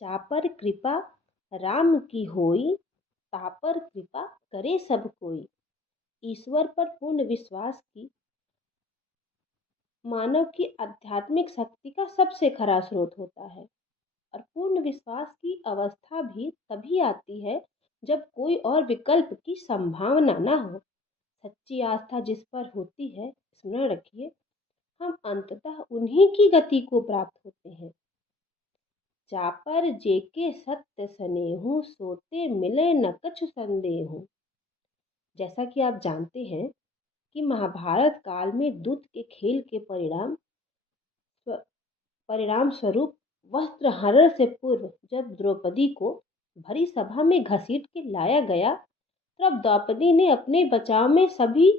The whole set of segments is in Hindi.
चापर कृपा राम की होई, तापर कृपा करे सब कोई। ईश्वर पर पूर्ण विश्वास की मानव की आध्यात्मिक शक्ति का सबसे खरा स्रोत होता है। और पूर्ण विश्वास की अवस्था भी तभी आती है जब कोई और विकल्प की संभावना न हो। सच्ची आस्था जिस पर होती है, स्मरण रखिए, हम अंततः उन्हीं की गति को प्राप्त होते हैं। चापर जेके सत्य सनेहु, सोते मिले न कछु संदेहु। जैसा कि आप जानते हैं कि महाभारत काल में दूत के खेल के परिणाम स्वरूप वस्त्र हरण से पूर्व जब द्रौपदी को भरी सभा में घसीट के लाया गया, तब द्रौपदी ने अपने बचाव में सभी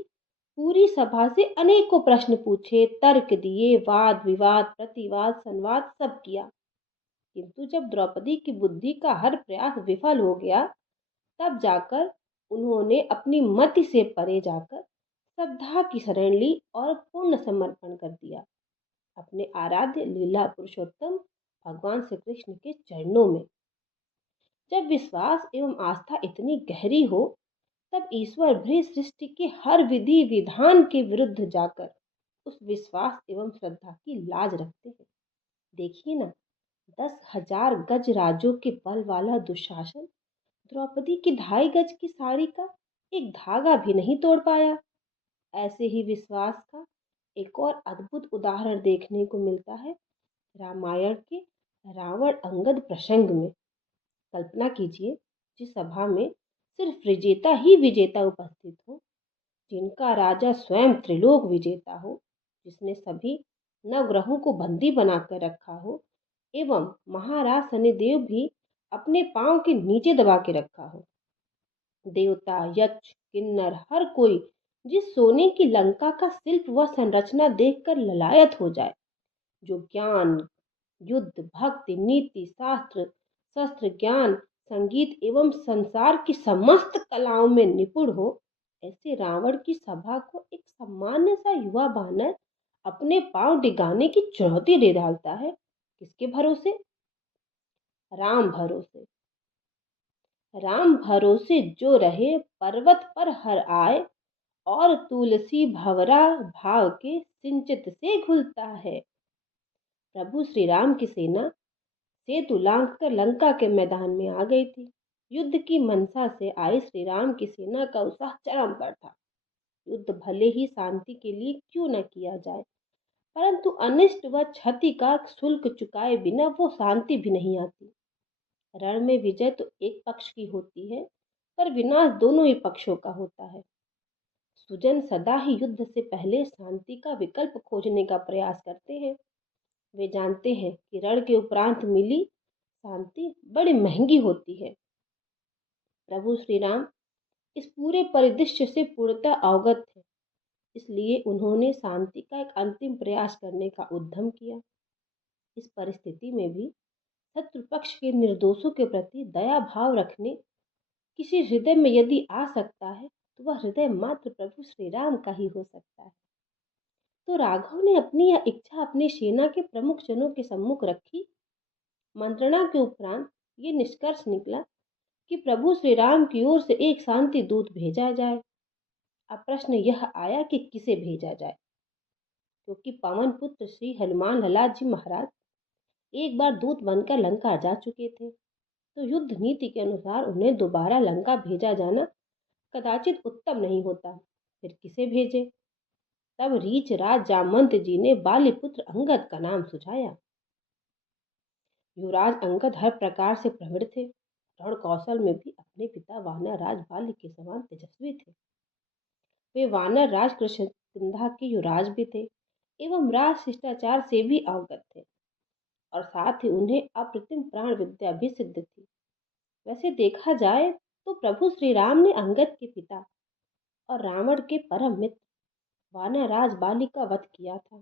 पूरी सभा से अनेकों प्रश्न पूछे, तर्क दिए, वाद विवाद प्रतिवाद संवाद सब किया। किंतु जब द्रौपदी की बुद्धि का हर प्रयास विफल हो गया, तब जाकर उन्होंने अपनी मति से परे जाकर श्रद्धा की शरण ली और पूर्ण समर्पण कर दिया अपने आराध्य लीला पुरुषोत्तम भगवान श्री कृष्ण के चरणों में। जब विश्वास एवं आस्था इतनी गहरी हो, तब ईश्वर भी सृष्टि के हर विधि विधान के विरुद्ध जाकर उस विश्वास एवं श्रद्धा की लाज रखते हैं। देखिए ना, 10,000 गज राजों के बल वाला दुशासन द्रौपदी की 2.5 गज की साड़ी का एक धागा भी नहीं तोड़ पाया। ऐसे ही विश्वास का एक और अद्भुत उदाहरण देखने को मिलता है रामायण के रावण अंगद प्रसंग में। कल्पना कीजिए, जिस सभा में सिर्फ विजेता ही विजेता उपस्थित हो, जिनका राजा स्वयं त्रिलोक विजेता हो, जिसने सभी नवग्रहों को बंदी बनाकर रखा हो, एवं महाराज शनिदेव भी अपने पांव के नीचे दबा के रखा हो। देवता, यक्ष, किन्नर, हर कोई जिस सोने की लंका का शिल्प व संरचना देखकर ललायत हो जाए, जो ज्ञान, युद्ध, भक्ति, नीति, शास्त्र, शस्त्र ज्ञान, संगीत एवं संसार की समस्त कलाओं में निपुण हो, ऐसे रावण की सभा को एक सामान्य सा युवा बानर अपने पांव डिगाने की चुनौती दे डालता है। किसके भरोसे? राम भरोसे। राम भरोसे जो रहे, पर्वत पर हर आए, और तुलसी भंवरा भाव के सिंचित से घुलता है। प्रभु श्री राम की सेना सेतु लांघ कर लंका के मैदान में आ गई थी। युद्ध की मनसा से आई श्री राम की सेना का उत्साह चरम पर था। युद्ध भले ही शांति के लिए क्यों न किया जाए, परंतु अनिष्ट व क्षति का शुल्क चुकाए बिना वो शांति भी नहीं आती। रण में विजय तो एक पक्ष की होती है, पर विनाश दोनों ही पक्षों का होता है। सुजन सदा ही युद्ध से पहले शांति का विकल्प खोजने का प्रयास करते हैं। वे जानते हैं कि रण के उपरांत मिली शांति बड़ी महंगी होती है। प्रभु श्री राम इस पूरे परिदृश्य से पूर्णतः अवगत थे, इसलिए उन्होंने शांति का एक अंतिम प्रयास करने का उद्यम किया। इस परिस्थिति में भी शत्रु पक्ष के निर्दोषों के प्रति दया भाव रखने किसी हृदय में यदि आ सकता है, तो वह हृदय मात्र प्रभु श्री राम का ही हो सकता है। तो राघव ने अपनी यह इच्छा अपने सेना के प्रमुख जनों के सम्मुख रखी। मंत्रणा के उपरांत ये निष्कर्ष निकला कि प्रभु श्री राम की ओर से एक शांति दूत भेजा जाए। अब प्रश्न यह आया कि किसे भेजा जाए, क्योंकि पवन पुत्र श्री हनुमान लाल जी महाराज एक बार दूत बनकर लंका जा चुके थे, तो युद्ध नीति के अनुसार उन्हें दोबारा लंका भेजा जाना कदाचित उत्तम नहीं होता। फिर किसे भेजे? तब रीछ राज जामवंत जी ने बालीपुत्र अंगद का नाम सुझाया। युवराज अंगद हर प्रकार से प्रवीण थे, रण कौशल में भी अपने पिता वानर राज बाली के समान तेजस्वी थे। वे वानर राज कृष्णकिंधा के युवराज भी थे एवं राज शिष्टाचार से भी अवगत थे, और साथ ही उन्हें अप्रतिम प्राण विद्या भी सिद्ध थी। वैसे देखा जाए तो प्रभु श्री राम ने अंगद के पिता और रावण के परम मित्र वानर राज बाली का वध किया था।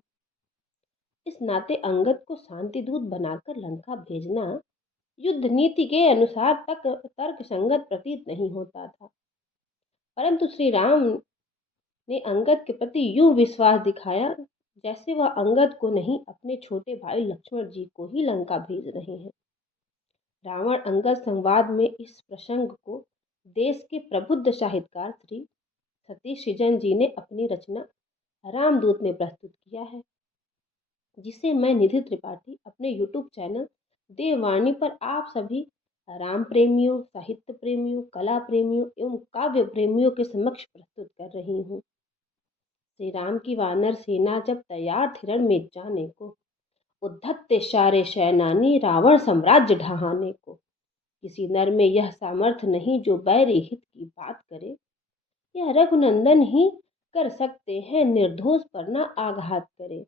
इस नाते अंगद को शांति दूत बनाकर लंका भेजना युद्ध नीति के अनुसार तर्क संगत प्रतीत नहीं होता था। परंतु श्री राम ने अंगद के प्रति यूं विश्वास दिखाया जैसे वह अंगद को नहीं, अपने छोटे भाई लक्ष्मण जी को ही लंका भेज रहे हैं। रावण अंगद संवाद में इस प्रसंग को देश के प्रबुद्ध साहित्यकार श्री सतीश सृजन जी ने अपनी रचना रामदूत में प्रस्तुत किया है, जिसे मैं निधि त्रिपाठी अपने यूट्यूब चैनल देववाणी पर आप सभी राम प्रेमियों, साहित्य प्रेमियों, कला प्रेमियों एवं काव्य प्रेमियों के समक्ष प्रस्तुत कर रही हूँ। श्री राम की वानर सेना जब तैयार थी रण में जाने को, उद्धत थे सारे सैनानी रावण साम्राज्य ढहाने को। किसी नर में यह सामर्थ्य नहीं जो बैरी हित की बात करे, यह रघुनंदन ही कर सकते हैं निर्दोष पर न आघात करे।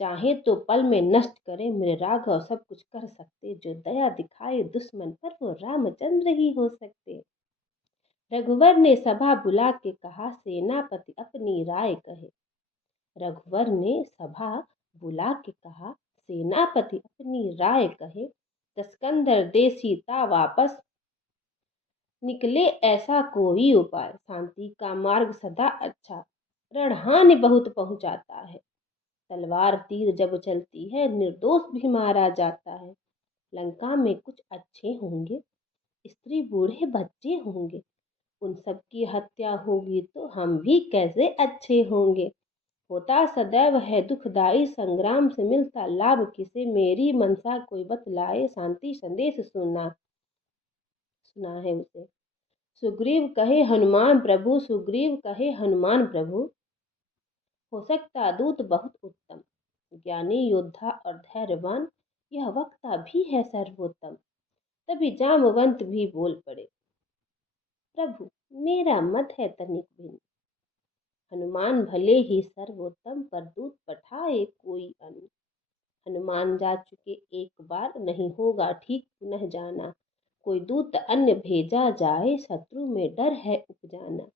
चाहे तो पल में नष्ट करे मेरे राघव सब कुछ कर सकते, जो दया दिखाए दुश्मन पर वो रामचंद्र ही हो सकते। रघुवर ने सभा बुला के कहा सेनापति अपनी राय कहे। रघुवर ने सभा बुला के कहा सेनापति अपनी राय कहे। दस्कंदर दे सीता वापस निकले ऐसा कोई उपाय, शांति का मार्ग सदा अच्छा रणहानि बहुत पहुंचाता है। तलवार तीर जब चलती है निर्दोष भी मारा जाता है। लंका में कुछ अच्छे होंगे, स्त्री बूढ़े बच्चे होंगे, उन सब की हत्या होगी तो हम भी कैसे अच्छे होंगे। होता सदैव है दुखदाई संग्राम से मिलता लाभ किसे, मेरी मनसा कोई बतलाए शांति संदेश सुना है उसे। सुग्रीव कहे हनुमान प्रभु, सुग्रीव कहे हनुमान प्रभु, हो सकता दूत बहुत उत्तम, ज्ञानी योद्धा और धैर्यवान, यह वक्ता भी है सर्वोत्तम। तभी जामवंत भी बोल पड़े, प्रभु मेरा मत है तनिक भिन्न, हनुमान भले ही सर्वोत्तम पर दूत पठाए कोई अन्य। हनुमान जा चुके एक बार नहीं होगा ठीक पुनः जाना, कोई दूत अन्य भेजा जाए शत्रु में डर है उपजाना।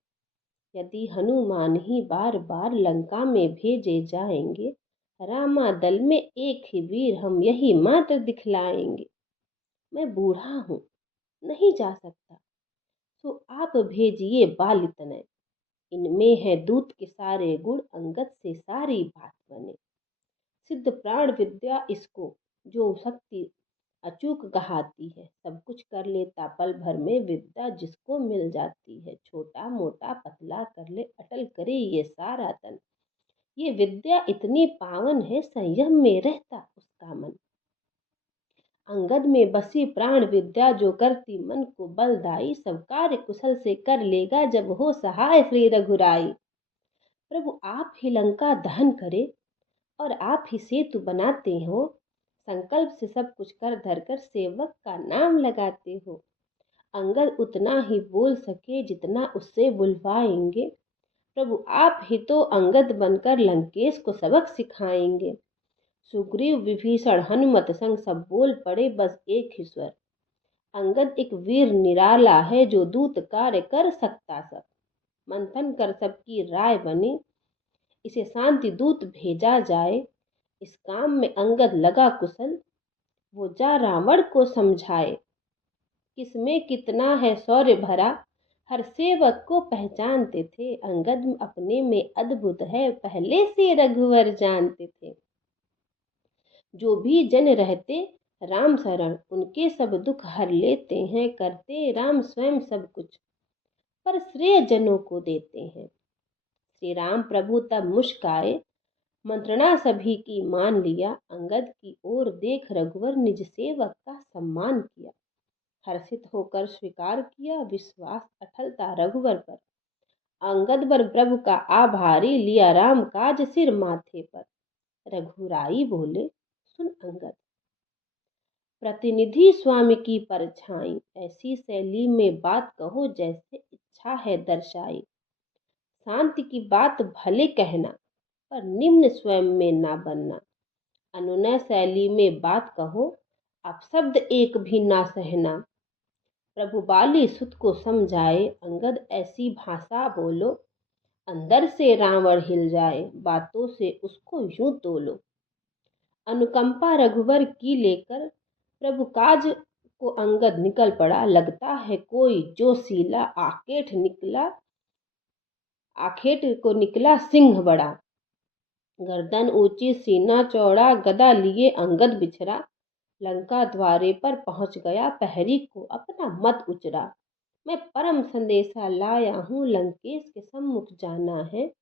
यदि हनुमान ही बार बार लंका में भेजे जाएंगे, रामा दल में एक ही वीर हम यही मात्र दिखलाएंगे। मैं बूढ़ा हूँ नहीं जा सकता, तो आप भेजिए बाल तनय, इनमें है दूत के सारे गुण अंगद से सारी बात बने। सिद्ध प्राण विद्या इसको जो शक्ति अचूक गहाती है, सब कुछ कर लेता पल भर में विद्या जिसको मिल जाती है। छोटा मोटा पतला कर ले अटल करे ये सारा तन, ये विद्या इतनी पावन है संयम में रहता उसका मन। अंगद में बसी प्राण विद्या जो करती मन को बलदाई, सब कार्य कुशल से कर लेगा जब हो सहाय श्री रघुराई। प्रभु आप ही लंका दहन करे और आप ही सेतु बनाते हो, संकल्प से सब कुछ कर धर कर सेवक का नाम लगाते हो। अंगद उतना ही बोल सके जितना उससे बुलवाएंगे, प्रभु आप ही तो अंगद बनकर लंकेश को सबक सिखाएंगे। सुग्रीव विभीषण हनुमत संग सब बोल पड़े बस एक ही स्वर, अंगद एक वीर निराला है जो दूत कार्य कर सकता सब। मंथन कर सबकी राय बने, इसे शांति दूत भेजा जाए। इस काम में अंगद लगा कुशल, वो जा रावण को समझाए। किसमें कितना है शौर्य भरा, हर सेवक को पहचानते थे। अंगद अपने में अद्भुत है पहले से रघुवर जानते थे। जो भी जन रहते राम शरण, उनके सब दुख हर लेते हैं। करते राम स्वयं सब कुछ, पर श्रेय जनों को देते हैं। श्री राम प्रभु तब मुस्काए, मंत्रणा सभी की मान लिया। अंगद की ओर देख रघुवर निज सेवक का सम्मान किया। हर्षित होकर स्वीकार किया विश्वास अटल था रघुवर पर। अंगद बर प्रभु का आभारी, लिया राम काज सिर माथे पर। रघुराई बोले सुन अंगद, प्रतिनिधि स्वामी की परछाई, ऐसी शैली में बात कहो जैसे इच्छा है दर्शाई। शांति की बात भले कहना, पर निम्न स्वयं में ना बनना। अनुनय शैली में बात कहो, आप शब्द एक भी ना सहना। प्रभु बाली सुत को समझाए, अंगद ऐसी भाषा बोलो, अंदर से रावण हिल जाए, बातों से उसको यूं तोलो। अनुकंपा रघुवर की लेकर प्रभु काज को अंगद निकल पड़ा। लगता है कोई जोशीला, आखेट को निकला सिंह बड़ा। गर्दन ऊंची सीना चौड़ा, गदा लिए अंगद बिछरा। लंका द्वारे पर पहुंच गया, प्रहरी को अपना मत उचरा। मैं परम संदेशा लाया हूँ, लंकेश के सम्मुख जाना है।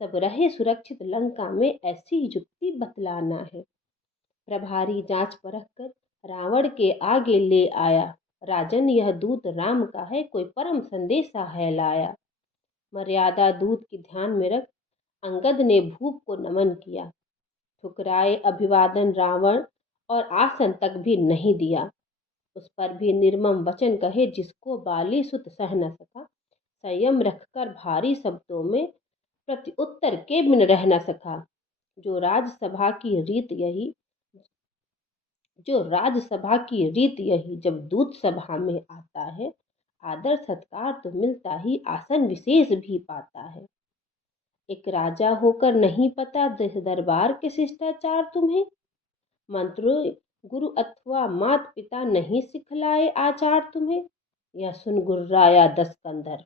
सब रहे सुरक्षित लंका में, ऐसी युक्ति बतलाना है। प्रभारी जांच परख कर रावण के आगे ले आया। राजन, यह दूत राम का है, कोई परम संदेशा है लाया। मर्यादा दूत की ध्यान में रख अंगद ने भूप को नमन किया। ठुकराए अभिवादन रावण, और आसन तक भी नहीं दिया। उस पर भी निर्मम वचन कहे, जिसको बाली सुत सह न सका। संयम रखकर भारी शब्दों में प्रति उत्तर के बिन रह न सका। जो राजसभा की रीत यही जब दूत सभा में आता है, आदर सत्कार तो मिलता ही, आसन विशेष भी पाता है। एक राजा होकर नहीं पता दरबार के शिष्टाचार तुम्हें। मंत्रों गुरु अथवा मात पिता नहीं सिखलाए आचार तुम्हें। यह सुन गुर्राया दस कंधर,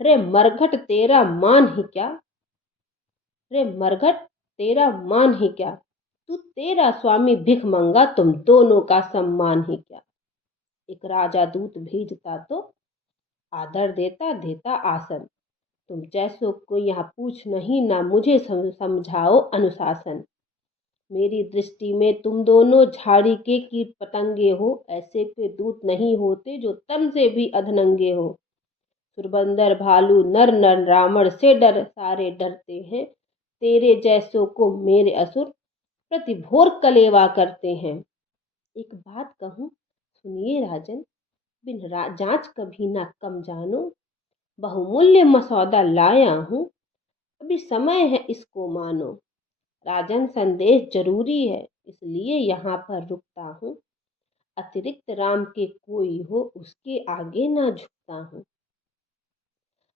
रे मरघट तेरा मान ही क्या। रे मरघट तेरा मान ही क्या, तू तेरा स्वामी भिख मंगा, तुम दोनों का सम्मान ही क्या। एक राजा दूत भेजता तो आदर देता देता आसन। तुम जैसो को यहाँ पूछ नहीं, ना मुझे समझाओ अनुशासन। मेरी दृष्टि में तुम दोनों झाड़ी के कीट पतंगे हो। ऐसे के दूत नहीं होते जो तन से भी अधनंगे हो। सुरबंदर भालू नर नर रावण से डर सारे डरते हैं। तेरे जैसों को मेरे असुर प्रतिभोर कलेवा करते हैं। एक बात कहूँ सुनिए राजन, बिन जांच कभी ना कम जानो। बहुमूल्य मसौदा लाया हूँ, अभी समय है इसको मानो। राजन, संदेश जरूरी है, इसलिए यहाँ पर रुकता हूँ। अतिरिक्त राम के कोई हो, उसके आगे ना झुकता हूँ।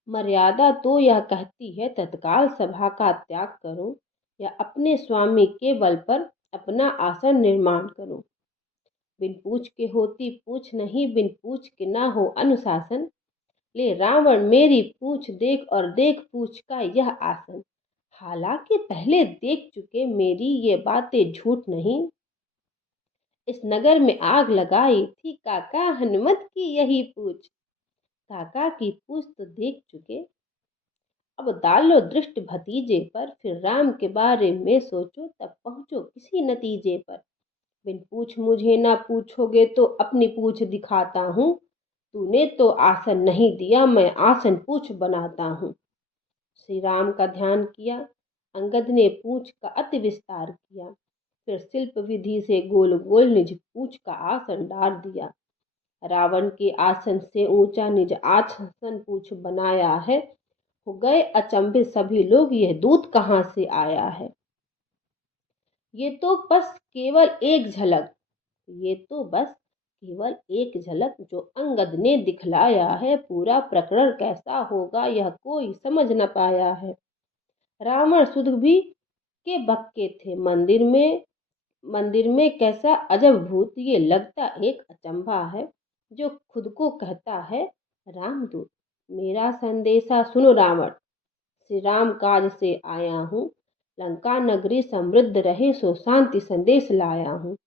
मर्यादा तो यह कहती है, तत्काल सभा का त्याग करो, या अपने स्वामी के बल पर अपना आसन निर्माण करो। बिन पूछ के होती पूछ नहीं, बिन पूछ के ना हो अनुशासन। ले रावण मेरी पूछ देख, और देख पूछ का यह आसन। हालांकि पहले देख चुके, मेरी ये बातें झूठ नहीं। इस नगर में आग लगाई थी काका हनुमत की यही पूछ। काका की पूछ तो देख चुके, अब डालो दृष्टि भतीजे पर। फिर राम के बारे में सोचो, तब पहुंचो किसी नतीजे पर। बिन पूछ मुझे ना पूछोगे तो अपनी पूछ दिखाता हूँ। तूने तो आसन नहीं दिया, मैं आसन पूछ बनाता हूँ। श्री राम का ध्यान किया, अंगद ने पूछ का अति विस्तार किया। फिर शिल्प विधि से गोल गोल निज पूछ का आसन डाल दिया। रावण के आसन से ऊंचा निज आसन पूछ बनाया है। हो गए अचंभित सभी लोग, यह दूत कहाँ से आया है। ये तो बस केवल एक झलक जो अंगद ने दिखलाया है। पूरा प्रकरण कैसा होगा यह कोई समझ न पाया है। रावण सुध भी के बक्के थे मंदिर में कैसा अजब भूत। ये लगता एक अचंभा है, जो खुद को कहता है रामदूत। मेरा संदेशा सुनो रावण, श्री राम काज से आया हूँ। लंका नगरी समृद्ध रहे, सो शांति संदेश लाया हूँ।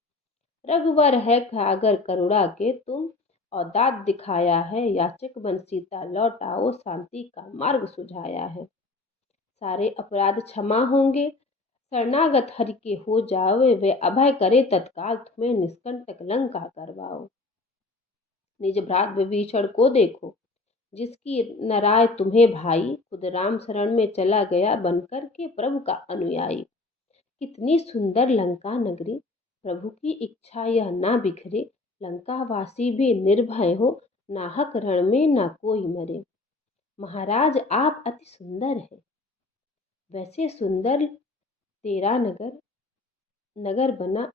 रघुवर है खागर करुणा के तुम, और दात दिखाया है। याचक बन सीता लौटाओ, शांति का मार्ग सुझाया है। सारे अपराध क्षमा होंगे, शरणागत हरि के हो जाओ। वे अभय करे तत्काल, तुम्हें निष्कंटक लंका करवाओ। निज भ्रात विभीषण को देखो, जिसकी नराय तुम्हें भाई। खुद राम शरण में चला गया, बनकर के प्रभु का अनुयायी। कितनी सुंदर लंका नगरी, प्रभु की इच्छा यह ना बिखरे। लंका वासी भी निर्भय हो, नाहक रण में ना कोई मरे। महाराज आप अति सुंदर है, वैसे सुंदर तेरा नगर बना।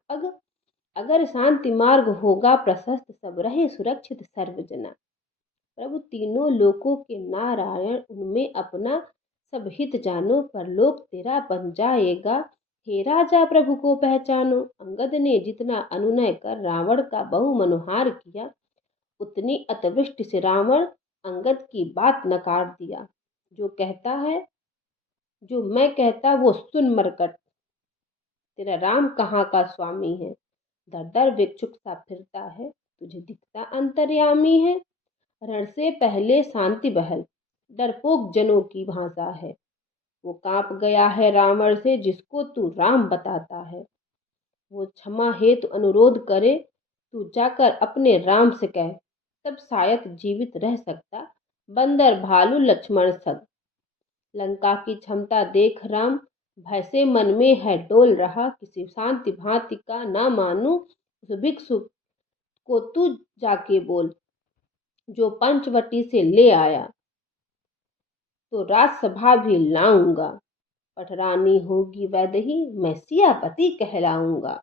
अगर शांति मार्ग होगा प्रशस्त, सब रहे सुरक्षित सर्वजना। प्रभु तीनों लोकों के नारायण, उनमें अपना सब हित जानो। परलोक तेरा बन जाएगा, हे राजा प्रभु को पहचानो। अंगद ने जितना अनुनय कर रावण का बहु मनोहार किया, उतनी अतवृष्टि से रावण अंगद की बात नकार दिया। जो मैं कहता वो सुन मरकट, तेरा राम कहाँ का स्वामी है। दर दर भिक्षुक सा फिरता है, तुझे दिखता अंतर्यामी है। रण से पहले शांति बहल, डरपोक जनों की भाषा है। वो कांप गया है रावण से, जिसको तू राम बताता है। वो क्षमा हेतु अनुरोध करे, तू जाकर अपने राम से कह, तब शायद जीवित रह सकता बंदर भालू लक्ष्मण सब। लंका की क्षमता देख राम, भय से मन में है डोल रहा। किसी शांति भांति का ना मानू, उस भिक्षु को तू जाके बोल, जो पंचवटी से ले आया तो राजसभा भी लाऊंगा। पटरानी होगी वैदही, मैं सियापति कहलाऊंगा।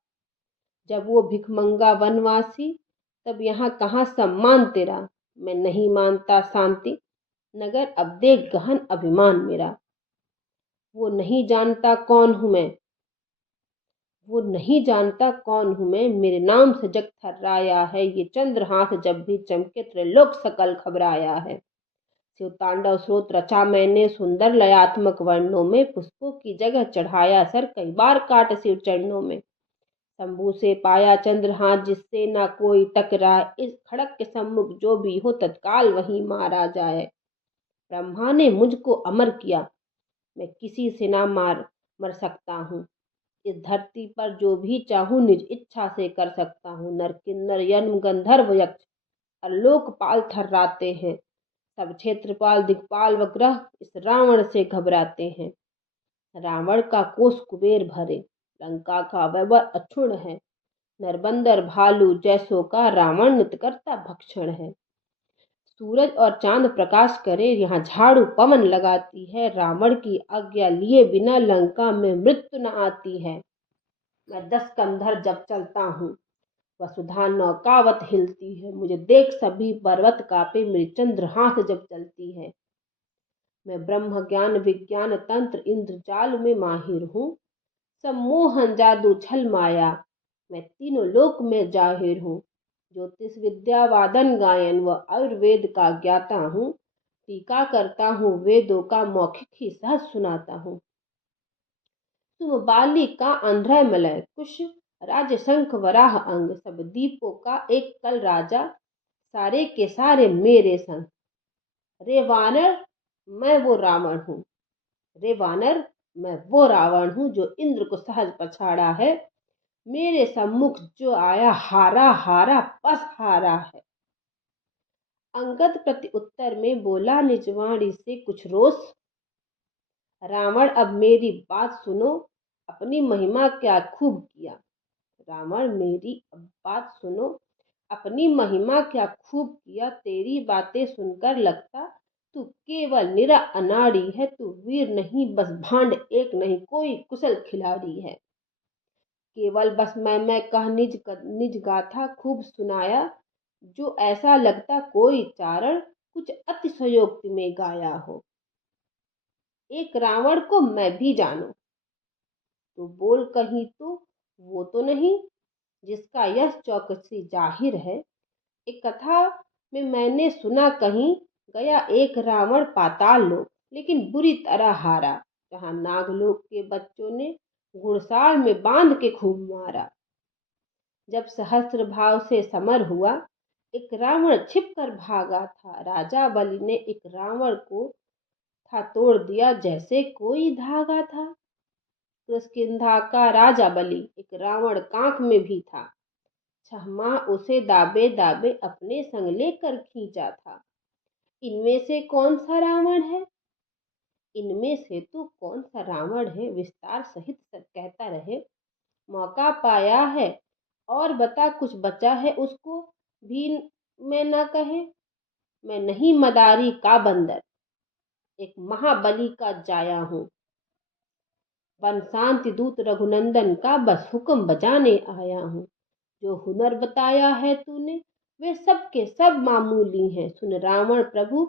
जब वो भिखमंगा वनवासी, तब यहाँ कहाँ सम्मान तेरा। मैं नहीं मानता शांति नगर, अब देख गहन अभिमान मेरा। वो नहीं जानता कौन हूँ मैं, वो नहीं जानता कौन हूँ मैं। मेरे नाम से जग थर्राया है, ये चंद्र हाथ जब भी चमके त्रिलोक सकल घबराया है। शिव तांडव स्रोत रचा मैंने, सुंदर लयात्मक वर्णों में। पुष्पों की जगह चढ़ाया सर, कई बार काट शिव चरणों में। शंभू से पाया चंद्र हाथ, जिससे ना कोई टकराए। इस खड़क के सम्मुख जो भी हो, तत्काल वहीं मारा जाए। ब्रह्मा ने मुझको अमर किया, मैं किसी से ना मर सकता हूँ। इस धरती पर जो भी चाहूं, निज इच्छा से कर सकता हूँ। नर किन्नर यम गंधर्व यक्ष और लोकपाल थर्राते हैं। सब क्षेत्रपाल दिक्पाल व ग्रह इस रावण से घबराते हैं। रावण का कोष कुबेर भरे, लंका का वैभव अक्षुण है। नरबंदर भालू जैसों का रावण नित करता भक्षण है। सूरज और चांद प्रकाश करे, यहाँ झाड़ू पवन लगाती है। रावण की आज्ञा लिए बिना लंका में मृत्यु न आती है। मैं 10 कंधर जब चलता हूँ, वसुधा नौकावत हिलती है। मुझे देख सभी पर्वत कापे, मेरी चंद्र हाथ जब चलती है। मैं ब्रह्म ज्ञान विज्ञान तंत्र इंद्रजाल में माहिर हूँ। सम्मोहन जादू छल माया, मैं तीनों लोक में जाहिर हूँ। ज्योतिष विद्या वादन गायन व आयुर्वेद का ज्ञाता हूँ। टीका करता हूँ वेदों का, मौखिक ही सहज सुनाता हूँ। तुम बाली का आंध्र मलय कुश, राज शंख वराह अंग। सब दीपों का एक कल राजा, सारे के सारे मेरे संग। रे वानर मैं वो रावण हूँ, रे वानर मैं वो रावण हूँ, जो इंद्र को सहज पछाड़ा है। मेरे सम्मुख जो आया, हारा हारा बस हारा है। अंगद प्रति उत्तर में बोला निजवाणी से कुछ रोष, रावण अब मेरी बात सुनो, अपनी महिमा क्या खूब किया। रावण मेरी अब बात सुनो, अपनी महिमा क्या खूब किया। तेरी बातें सुनकर लगता तू केवल निरा अनाड़ी है। तू वीर नहीं बस भांड एक नहीं, कोई कुशल खिलाड़ी है। केवल बस मैं कह निज गाथा खूब सुनाया, जो ऐसा लगता कोई चारण कुछ अतिशयोक्ति में गाया हो। एक रावण को मैं भी जानू, तो बोल कहीं तो वो तो नहीं, जिसका यश चौकसी जाहिर है। एक कथा में मैंने सुना कहीं, गया एक रावण पाताल लोक, लेकिन बुरी तरह हारा। जहाँ नागलोक के बच्चों ने घुड़साल में बांध के खूब मारा। जब सहस्त्र भाव से समर हुआ, एक रावण छिप कर भागा था। राजा बलि ने एक रावण को था तोड़ दिया, जैसे कोई धागा था। किष्किंधा का राजा बलि एक रावण कांख में भी था। 6 माह उसे दाबे दाबे अपने संग लेकर खींचा था। इनमें से कौन सा रावण है, इनमें से तो कौन सा रावण है, विस्तार सहित सब कहता रहे। मौका पाया है और बता, कुछ बचा है उसको भी मैं न कहे। मैं नहीं मदारी का बंदर, एक महाबली का जाया हूँ। वन शांति दूत रघुनंदन का बस हुक्म बजाने आया हूँ। जो हुनर बताया है तूने, वे सब के सब मामूली हैं। सुन रावण प्रभु,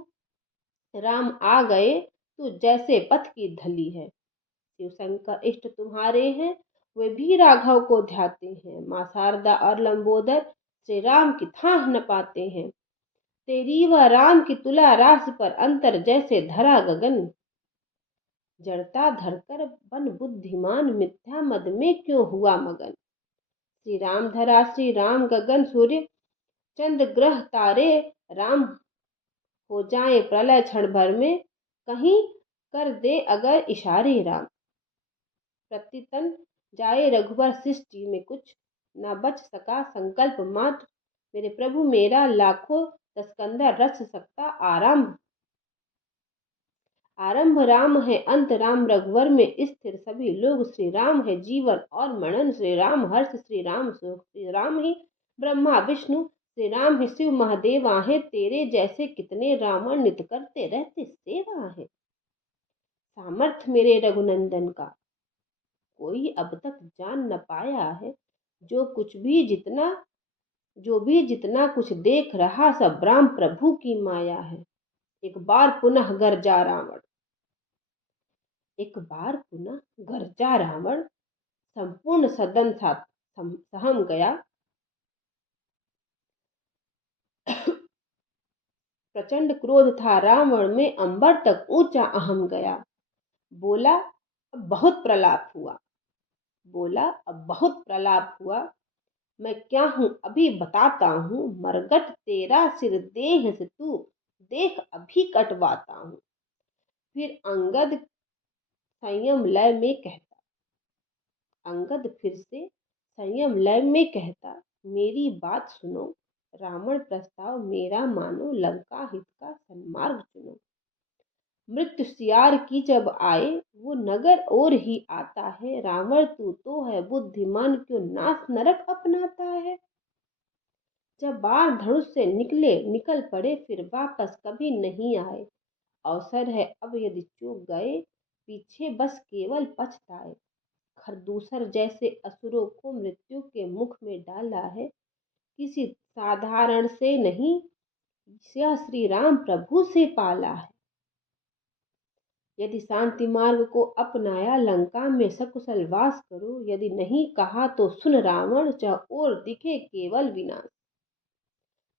राम आ गए, तू जैसे पथ की धली है। शिव शंकर इष्ट तुम्हारे हैं, वे भी राघव को ध्याते हैं। माँ शारदा और लंबोदर श्री राम की थाह न पाते हैं। तेरी व राम की तुला राशि पर अंतर जैसे धरा गगन। जड़ता धरकर बन बुद्धिमान, मिथ्या मद में क्यों हुआ मगन। श्री राम धरा, श्री राम गगन सूर्य चंद्र ग्रह तारे, राम हो जाए प्रलय क्षण भर में, कहीं कर दे अगर इशारे राम। प्रतितन जाए रघुवर सृष्टि में कुछ, न बच सका संकल्प मात्र, मेरे प्रभु मेरा लाखों दस्कंधा रच सकता आरंभ। आरंभ राम है, अंत राम रघुवर में स्थिर सभी लोग, श्री राम है जीवन और मरण, श्री राम हर्ष, श्री राम सुख, श्री राम ही ब्रह्मा विष्णु, श्री राम ही शिव महादेव आहे, तेरे जैसे कितने रावण नित करते रहते सेवा है। सामर्थ्य मेरे रघुनंदन का कोई अब तक जान न पाया है, जो भी जितना कुछ देख रहा सब राम प्रभु की माया है। एक बार पुनः गरजा रावण, एक बार पुनः गरजा रावण, संपूर्ण सदन था सहम गया। प्रचंड क्रोध था रावण में, अंबर तक ऊंचा अहम गया। बोला अब बहुत प्रलाप हुआ, बोला अब बहुत प्रलाप हुआ, मैं क्या हूं अभी बताता हूं, मरगट तेरा सिर देह से तू देख अभी कटवाता हूं। फिर अंगद संयम लय में कहता, अंगद फिर से संयम लय में कहता, मेरी बात सुनो रावण प्रस्ताव मेरा मानो, लंका हित का सन्मार्ग चुनो। मृत्यु सियार की जब आए वो नगर और ही आता है, रावण तू तो है बुद्धिमान क्यों नास नरक अपनाता है। जब बाण धनुष से निकल पड़े फिर वापस कभी नहीं आए, अवसर है अब यदि चूक गए पीछे बस केवल पछताए। खरदूसर जैसे असुरों को मृत्यु के मुख में डाला है, किसी साधारण से नहीं यह श्री राम प्रभु से पाला है। यदि शांति मार्ग को अपनाया लंका में सकुशल वास करो, यदि नहीं कहा तो सुन रावण और दिखे केवल विनाश।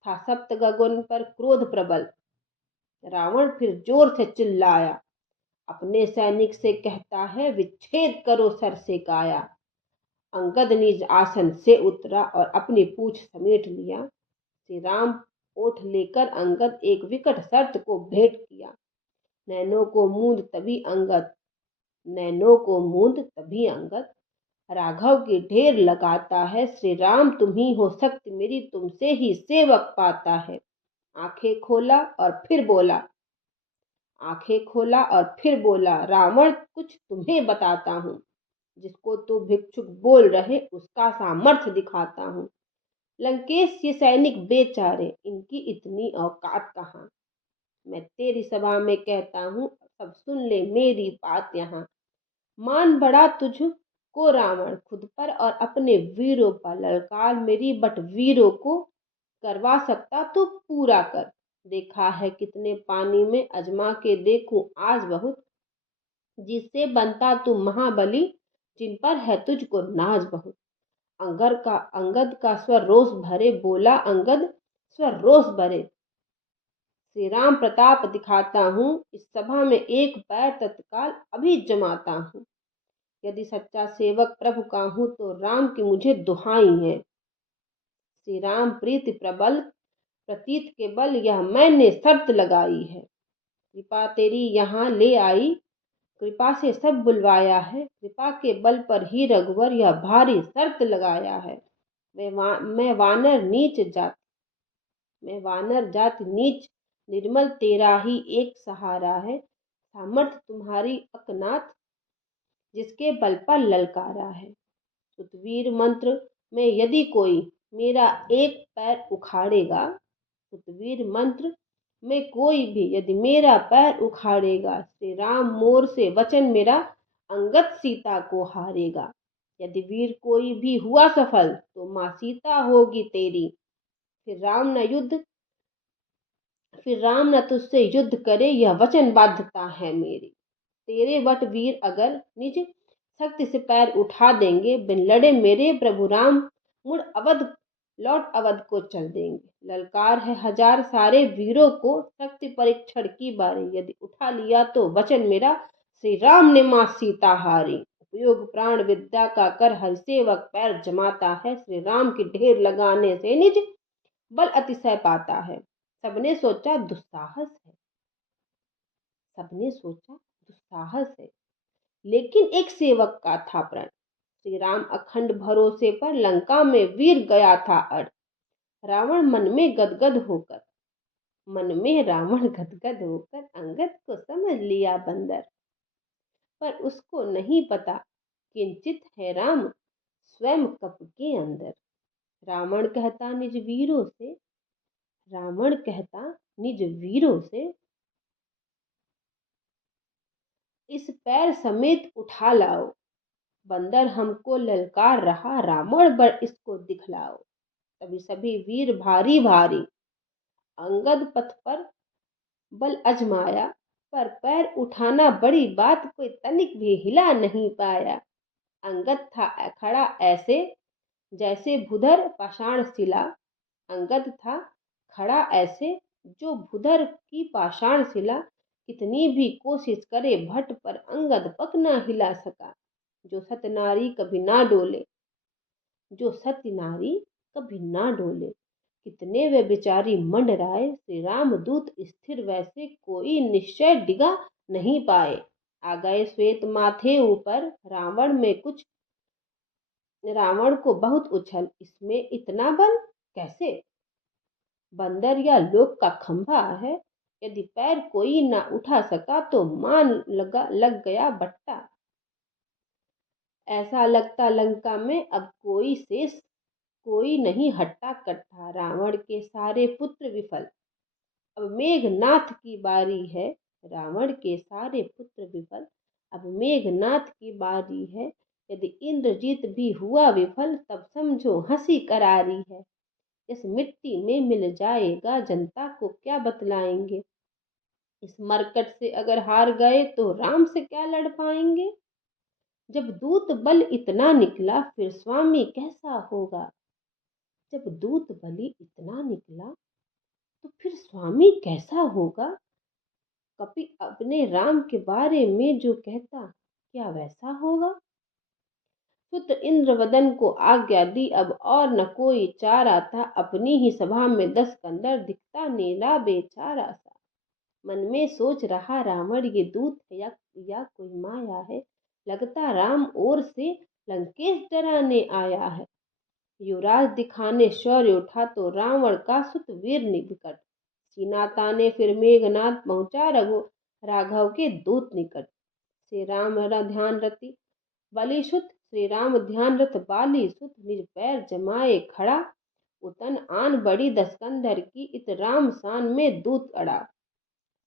था सप्त गगन पर क्रोध प्रबल, रावण फिर जोर से चिल्लाया, अपने सैनिक से कहता है विच्छेद करो सर से काया। अंगद निज आसन से उतरा और अपनी पूंछ समेट लिया। श्री राम ओठ लेकर अंगद एक विकट शर्त को भेंट किया। नैनों को मूंद तभी अंगद, नैनों को मूंद तभी अंगद, राघव की ढेर लगाता है, श्री राम तुम ही हो शक्ति मेरी, तुमसे ही सेवक पाता है। आंखें खोला और फिर बोला, आंखें खोला और फिर बोला, रावण कुछ तुम्हें बताता हूँ, जिसको तू भिक्षुक बोल रहे उसका सामर्थ्य दिखाता हूँ। लंकेश ये सैनिक बेचारे, इनकी इतनी औकात कहाँ। मैं तेरी सभा में कहता हूँ सब सुन ले मेरी बात यहाँ। मान बड़ा तुझको रावण खुद पर और अपने वीरों पर, ललकार मेरी बट वीरों को करवा सकता तो पूरा कर। देखा है कितने पानी में अजमा के देखूं आज बहुत, जिससे बनता तू महाबली, जिन पर है तुझको नाज बहुत। अंगद का स्वर रोष भरे बोला, अंगद स्वर रोष भरे, श्री राम प्रताप दिखाता हूँ, इस सभा में एक पैर तत्काल अभी जमाता हूँ। यदि सच्चा सेवक प्रभु का हूँ तो राम की मुझे दुहाई है। श्री राम प्रीति प्रबल प्रतीत के बल यह मैंने शर्त लगाई है। कृपा तेरी यहाँ ले आई, कृपा से सब बुलवाया है, कृपा के बल पर ही रघुवर यह भारी शर्त लगाया है। मैं वानर जाति नीच निर्मल, तेरा ही एक सहारा है, सामर्थ्य तुम्हारी अकनाथ, जिसके बल पर ललकारा है। सुतवीर मंत्र में यदि कोई मेरा एक पैर उखाड़ेगा, सुतवीर मंत्र में कोई भी यदि मेरा पैर उखाड़ेगा, श्री राम मोर से वचन मेरा अंगद सीता को हारेगा। यदि वीर कोई भी हुआ सफल तो माँ सीता होगी तेरी, फिर राम न तुझसे युद्ध करे, यह वचन बाध्यता है मेरी। तेरे वट वीर अगर निज शक्ति से पैर उठा देंगे, बिन लड़े मेरे प्रभु राम मुड़ लौट अवध को चल देंगे। ललकार है हजार सारे वीरों को, शक्ति परीक्षण की बारी, यदि उठा लिया तो वचन मेरा, श्री राम ने मां सीता हारी। उपयोग प्राण विद्या का कर हरिसेवक पैर जमाता है। श्री राम की ढेर लगाने से निज बल अतिशय पाता है। सबने सोचा दुस्साहस है, सबने सोचा दुस्साहस है, लेकिन एक सेवक का था प्रण। श्री राम अखंड भरोसे पर लंका में वीर गया था अड़। रावण मन में रावण गदगद होकर अंगद को समझ लिया बंदर। पर उसको नहीं पता किंचित है राम स्वयं कप के अंदर। रावण कहता निज वीरों से, रावण कहता निज वीरों से, इस पैर समेत उठा लाओ। बंदर हमको ललकार रहा, रावण बड़ इसको दिखलाओ। तभी सभी वीर भारी भारी अंगद पथ पर बल अजमाया, पर पैर उठाना बड़ी बात, कोई तनिक भी हिला नहीं पाया। अंगद था खड़ा ऐसे जैसे भुधर पाषाण शिला। अंगद था खड़ा ऐसे जो भुधर की पाषाण शिला। कितनी भी कोशिश करे भट, पर अंगद पग ना हिला सका। जो सत्य नारी कभी ना डोले, जो सत्य नारी कभी ना डोले। कितने वे बेचारी मंडराए, श्री राम दूत स्थिर वैसे कोई निश्चय डिगा नहीं पाए। आ गए श्वेत माथे ऊपर रावण को बहुत उछल, इसमें इतना बल कैसे? बंदर या लोक का खंभा है, यदि पैर कोई ना उठा सका तो मान लग गया बट्टा। ऐसा लगता लंका में अब कोई शेष कोई नहीं हट्टा कट्टा। रावण के सारे पुत्र विफल, अब मेघनाथ की बारी है। रावण के सारे पुत्र विफल, अब मेघनाथ की बारी है। यदि इंद्रजीत भी हुआ विफल, तब समझो हंसी करारी है। इस मिट्टी में मिल जाएगा, जनता को क्या बतलाएंगे। इस मरकट से अगर हार गए तो राम से क्या लड़ पाएंगे। जब दूत बल इतना निकला, फिर स्वामी कैसा होगा। जब दूत बलि इतना निकला तो फिर स्वामी कैसा होगा। कपि अपने राम के बारे में जो कहता, क्या वैसा होगा। पुत्र इंद्रवदन को आज्ञा दी, अब और न कोई चारा था। अपनी ही सभा में 10 कंदर, दिखता नीला बेचारा सा। मन में सोच रहा रावण ये दूत है या कोई माया है। लगता राम ओर से लंकेश डराने आया है। युवराज दिखाने शौर्य उठा तो रावण का सुत वीर निकट। सीना ताने फिर मेघनाथ पहुंचा राघव के दूत निकट। श्री राम ध्यान रति बलिसुत, श्री राम ध्यान रत बाली सुत। निज पैर जमाए खड़ा, उतन आन बड़ी 10 कंधर की। इत राम सान में दूत अड़ा।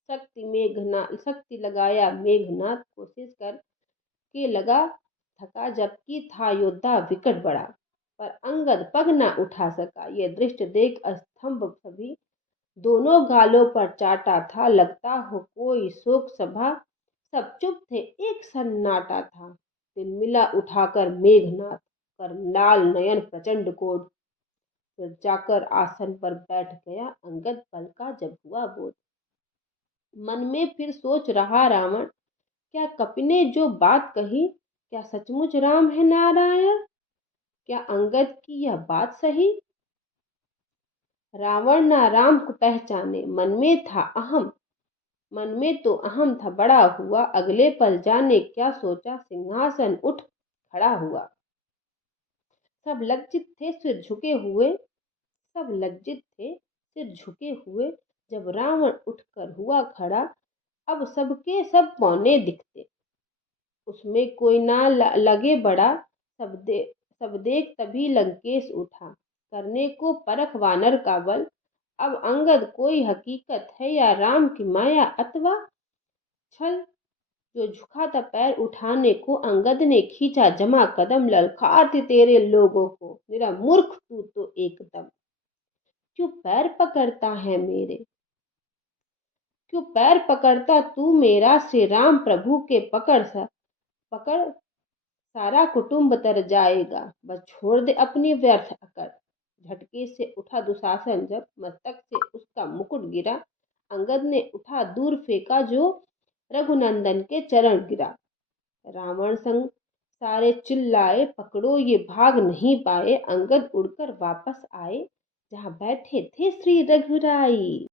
शक्ति लगाया मेघनाथ, कोशिश कर के लगा थका। जबकि था योद्धा विकट बड़ा, पर अंगद पग न उठा सका। ये दृष्ट देख स्तंभ सभी दोनों गालों पर चाटा था। लगता हो कोई शोक सभा, सब चुप थे एक सन्नाटा था। दिल मिला उठाकर मेघनाथ, कर लाल नयन प्रचंड कोड। फिर जाकर आसन पर बैठ गया, अंगद पल का जब हुआ बोध। मन में फिर सोच रहा रावण, क्या कपि ने जो बात कही, क्या सचमुच राम है नारायण। क्या अंगद की यह बात सही। रावण ना राम को पहचाने, मन में तो अहम था बड़ा हुआ। अगले पल जाने क्या सोचा, सिंहासन उठ खड़ा हुआ। सब लज्जित थे सिर झुके हुए। जब रावण उठकर हुआ खड़ा, अब सबके सब पौने दिखते। उसमें कोई ना लगे बड़ा, सब देख तभी लंकेश उठा। करने को परख वानर का बल, अब अंगद कोई हकीकत है या राम की माया अथवा छल। जो झुका था पैर उठाने को, अंगद ने खींचा जमा कदम। ललकारती तेरे लोगों को, मेरा मूर्ख तू तो एकदम। क्यों पैर पकड़ता तू मेरा, श्री राम प्रभु के पकड़ सारा कुटुंब तर जाएगा। बस छोड़ दे अपनी व्यर्थ अकड़। झटके से उठा दुशासन, जब मस्तक से उसका मुकुट गिरा। अंगद ने उठा दूर फेंका, जो रघुनंदन के चरण गिरा। रावण संग सारे चिल्लाए, पकड़ो ये भाग नहीं पाए। अंगद उड़कर वापस आए, जहाँ बैठे थे श्री रघुराई।